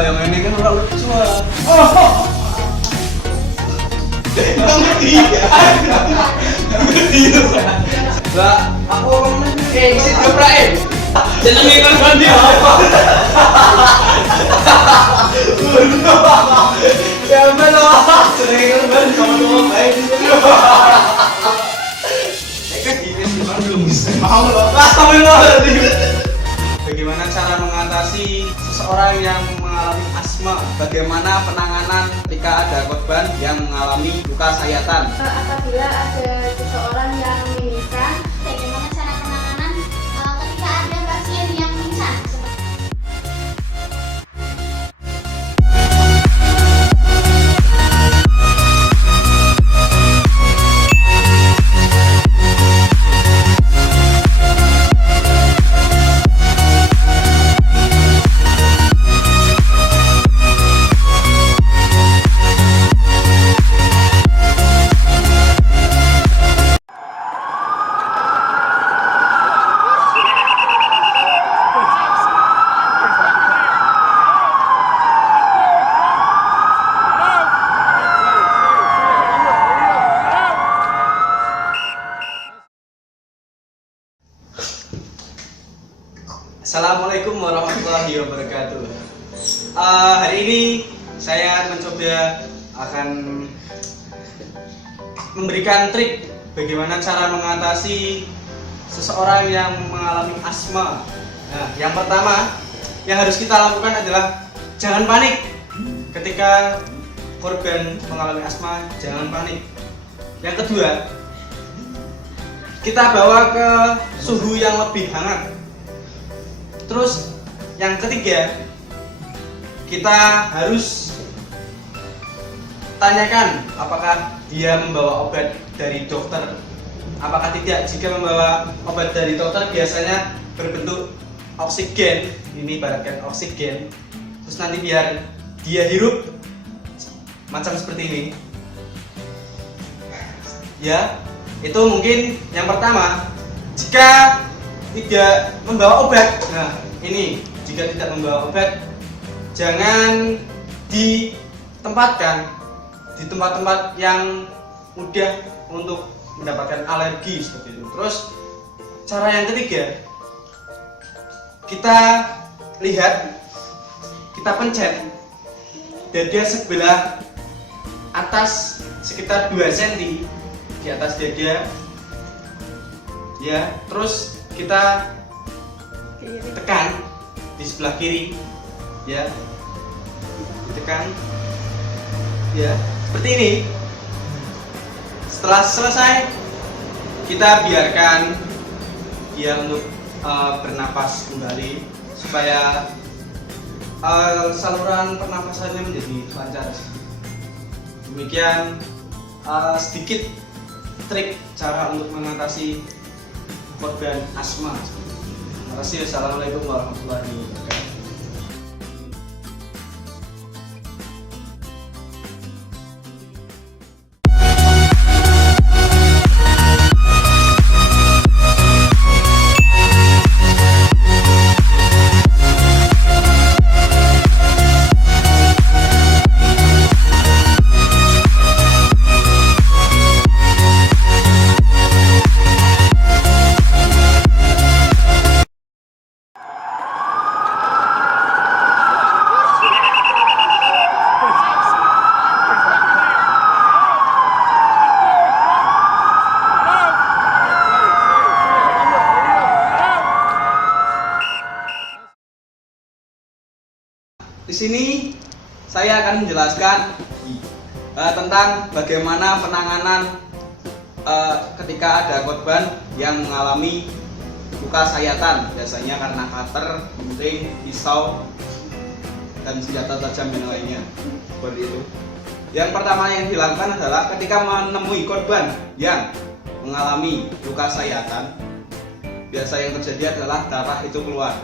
yang ini kan orang lucu. Lah, aku isi dobrain. Jenenge korban dia apa? Ya melo, jenenge korban sama baik. Kan ini belum bisa mau loh. Bagaimana cara mengatasi seseorang yang mengalami asma? Bagaimana penanganan ketika ada korban yang mengalami luka sayatan? Apabila ada seseorang yang mimisan, Bagaimana cara penanganan ketika ada pasien yang pingsan? Assalamualaikum warahmatullahi wabarakatuh. Hari ini saya akan memberikan trik bagaimana cara mengatasi seseorang yang mengalami asma. Nah, yang pertama yang harus kita lakukan adalah jangan panik ketika korban mengalami asma. Jangan panik. Yang kedua, kita bawa ke suhu yang lebih hangat. Terus yang ketiga, kita harus tanyakan apakah dia membawa obat dari dokter. Apakah tidak? Jika membawa obat dari dokter biasanya berbentuk oksigen, ini ibaratkan oksigen. Terus nanti biar dia hirup macam seperti ini. Ya, itu mungkin yang pertama. Jika tidak membawa obat, nah ini jika tidak membawa obat, jangan ditempatkan di tempat-tempat yang mudah untuk mendapatkan alergi seperti itu. Terus cara yang ketiga, kita lihat, kita pencet dada sebelah atas sekitar 2 cm di atas dada, ya. Terus kita tekan di sebelah kiri, ya, ditekan, ya, seperti ini. Setelah selesai, kita biarkan dia untuk bernapas kembali supaya saluran pernapasannya menjadi lancar. Demikian sedikit trik cara untuk mengatasi korban asma. Terima kasih. Assalamualaikum warahmatullahi wabarakatuh. Di sini saya akan menjelaskan tentang bagaimana penanganan ketika ada korban yang mengalami luka sayatan, biasanya karena cutter, gunting, pisau, dan senjata tajam yang lainnya. Seperti itu. Yang pertama yang dilakukan adalah ketika menemui korban yang mengalami luka sayatan, biasa yang terjadi adalah darah itu keluar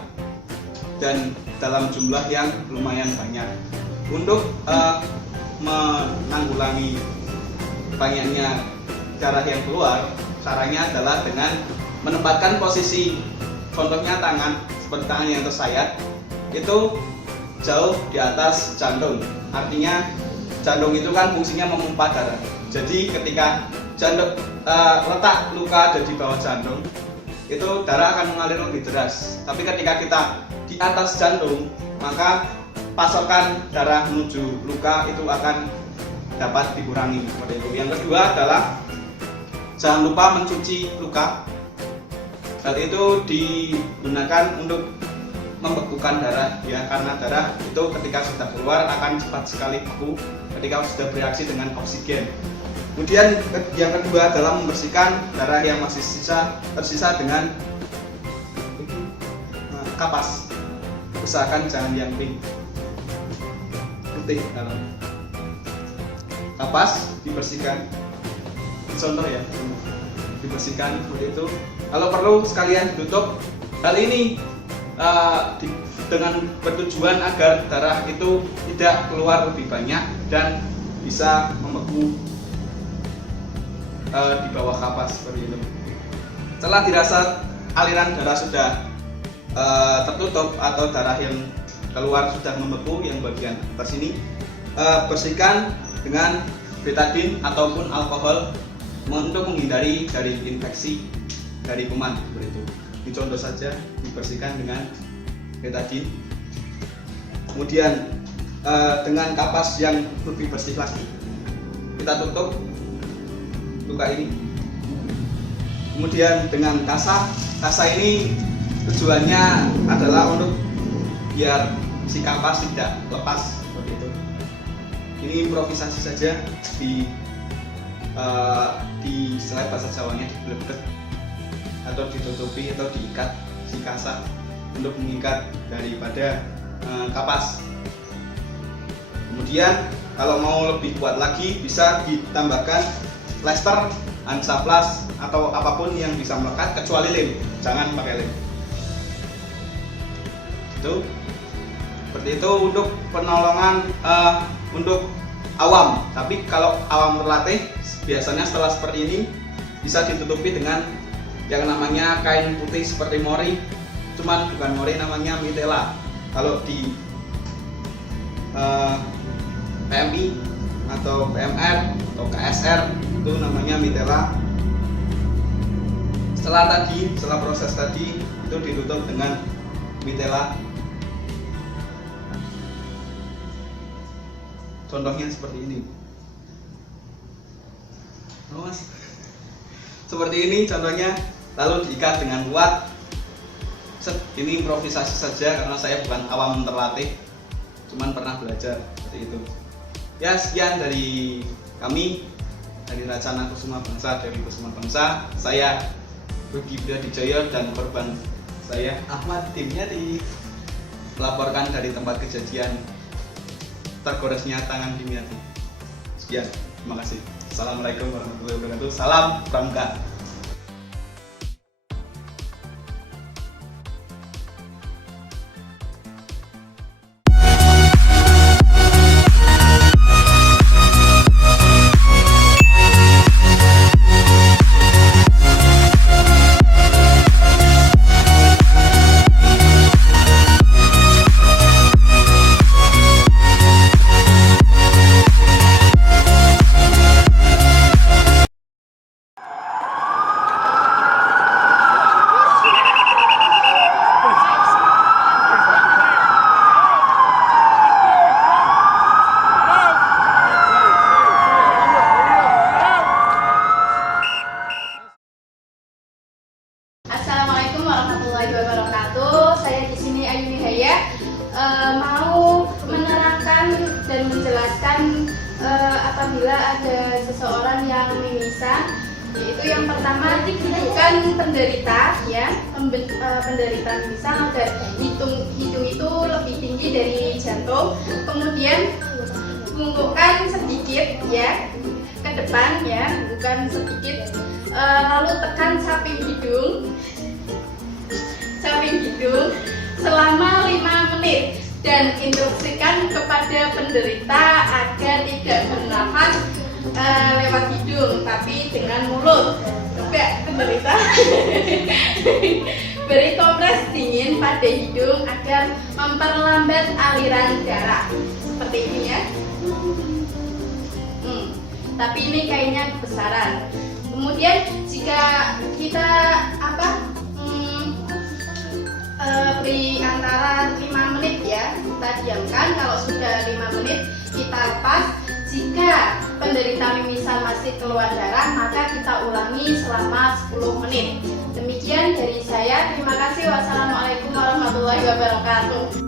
dan dalam jumlah yang lumayan banyak. Untuk menanggulangi banyaknya darah yang keluar, caranya adalah dengan menempatkan posisi, contohnya tangan seperti tangan yang tersayat itu jauh di atas jantung. Artinya jantung itu kan fungsinya memompa darah. Jadi ketika jantung letak luka ada di bawah jantung, itu darah akan mengalir lebih deras. Tapi ketika kita di atas jantung, maka pasokan darah menuju luka itu akan dapat dikurangi seperti itu. Yang kedua adalah jangan lupa mencuci luka. Hal itu digunakan untuk membekukan darah ya, karena darah itu ketika sudah keluar akan cepat sekali beku ketika sudah bereaksi dengan oksigen. Kemudian yang kedua adalah membersihkan darah yang masih tersisa dengan kapas. Usahakan jangan yang pink, putih dalam. Kapas dibersihkan, contoh ya, dibersihkan seperti itu. Kalau perlu sekalian ditutup. Hal ini dengan bertujuan agar darah itu tidak keluar lebih banyak dan bisa membeku di bawah kapas seperti itu. Setelah dirasa aliran darah sudah tertutup atau darah yang keluar sudah membeku yang bagian atas ini, bersihkan dengan betadine ataupun alkohol untuk menghindari dari infeksi dari kuman seperti itu. Ini contoh saja, dibersihkan dengan betadine. Kemudian dengan kapas yang lebih bersih lagi, kita tutup luka ini. Kemudian dengan kasa ini tujuannya adalah untuk biar si kapas tidak lepas seperti itu. Ini improvisasi saja, di istilah bahasa Jawanya diblebet atau ditutupi atau diikat si kasa untuk mengikat daripada kapas. Kemudian kalau mau lebih kuat lagi bisa ditambahkan plester, hansaplas atau apapun yang bisa melekat kecuali lem, jangan pakai lem. Itu seperti itu untuk penolongan untuk awam. Tapi kalau awam terlatih, biasanya setelah seperti ini bisa ditutupi dengan yang namanya kain putih seperti mori, cuman bukan mori, namanya mitela. Kalau di PMI atau PMR atau KSR itu namanya mitela. Setelah proses tadi itu ditutup dengan mitela. Contohnya seperti ini. Seperti ini contohnya, lalu diikat dengan kuat. Ini improvisasi saja karena saya bukan awam terlatih, cuman pernah belajar seperti itu. Ya, sekian dari kami, dari Racana Kusuma Bangsa, dari Kusuma Bangsa. Saya Rugi Bradijaya dan korban saya Ahmad, timnya melaporkan dari tempat kejadian tergoresnya tangan Dimyati. Sekian, terima kasih. Assalamualaikum warahmatullahi wabarakatuh. Salam Pramuka. Assalamualaikum warahmatullahi wabarakatuh. Saya di sini Ayuni Haya mau menerangkan dan menjelaskan apabila ada seseorang yang mimisan, yaitu yang pertama bukan penderita ya, penderita mimisan ada hidung itu lebih tinggi dari jantung, kemudian bungkukkan sedikit ya ke depan ya, bukan sedikit, lalu tekan samping hidung selama 5 menit dan instruksikan kepada penderita agar tidak bernafas lewat hidung tapi dengan mulut. Coba penderita Beri kompres dingin pada hidung agar memperlambat aliran darah. Seperti ini ya. Tapi ini kayaknya kebesaran. Kemudian jika kita beri antara 5 menit ya, kita diamkan. Kalau sudah 5 menit kita lepas. Jika penderita mimisan masih keluar darah, maka kita ulangi selama 10 menit. Demikian dari saya. Terima kasih. Wassalamualaikum warahmatullahi wabarakatuh.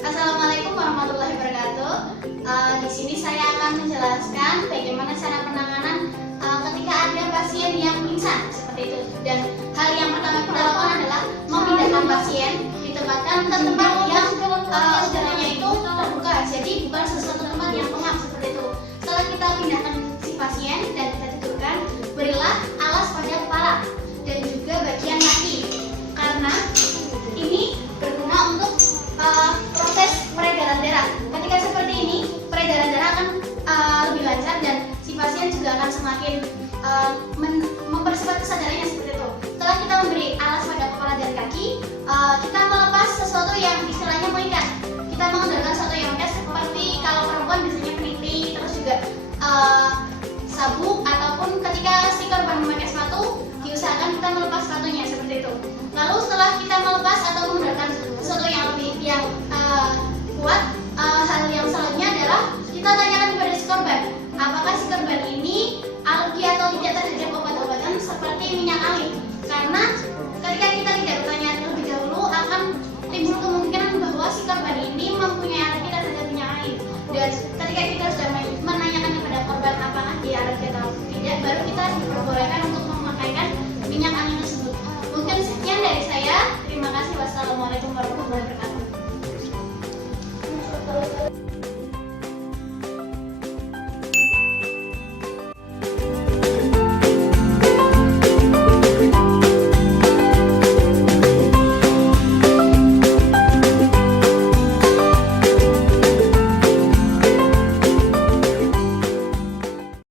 Assalamualaikum warahmatullahi wabarakatuh. Di sini saya akan menjelaskan bagaimana cara penanganan ketika ada pasien yang pingsan seperti itu. Dan hal yang pertama kita lakukan adalah memindahkan pasien ditempatkan ke tempat yang udaranya itu terbuka, jadi bukan sesuatu tempat yang pengap seperti itu. Setelah kita pindahkan si pasien dan kita tidurkan, berilah alas pada kepala dan juga bagian kaki, karena ini berguna untuk proses peredaran darah. Ketika seperti ini, peredaran darah akan lebih lancar dan si pasien juga akan semakin mempercepat kesadarannya seperti itu. Setelah kita memberi alas pada kepala dan kaki, kita melepas sesuatu yang istilahnya mengikat. Kita menggunakan sesuatu yang mengikat seperti kalau perempuan biasanya peniti, terus juga sabuk, ataupun ketika si korban memakai sepatu, diusahakan kita melepas sepatunya seperti itu. Lalu setelah kita melepas atau menggunakan sesuatu yang lebih kuat, hal yang selanjutnya adalah kita tanyakan kepada si korban, apakah si korban ini alergi atau tidak terhadap obat-obatan seperti minyak angin. Karena ketika kita tidak bertanya terlebih dahulu, akan timbul kemungkinan bahwa si korban ini mempunyai alergi terhadap minyak angin. Dan ketika kita sudah menanyakan kepada korban apakah dia alergi atau tidak, baru kita diperbolehkan untuk memakaikan minyak angin tersebut. Mungkin sekian dari saya. Terima kasih. Wassalamualaikum warahmatullahi wabarakatuh.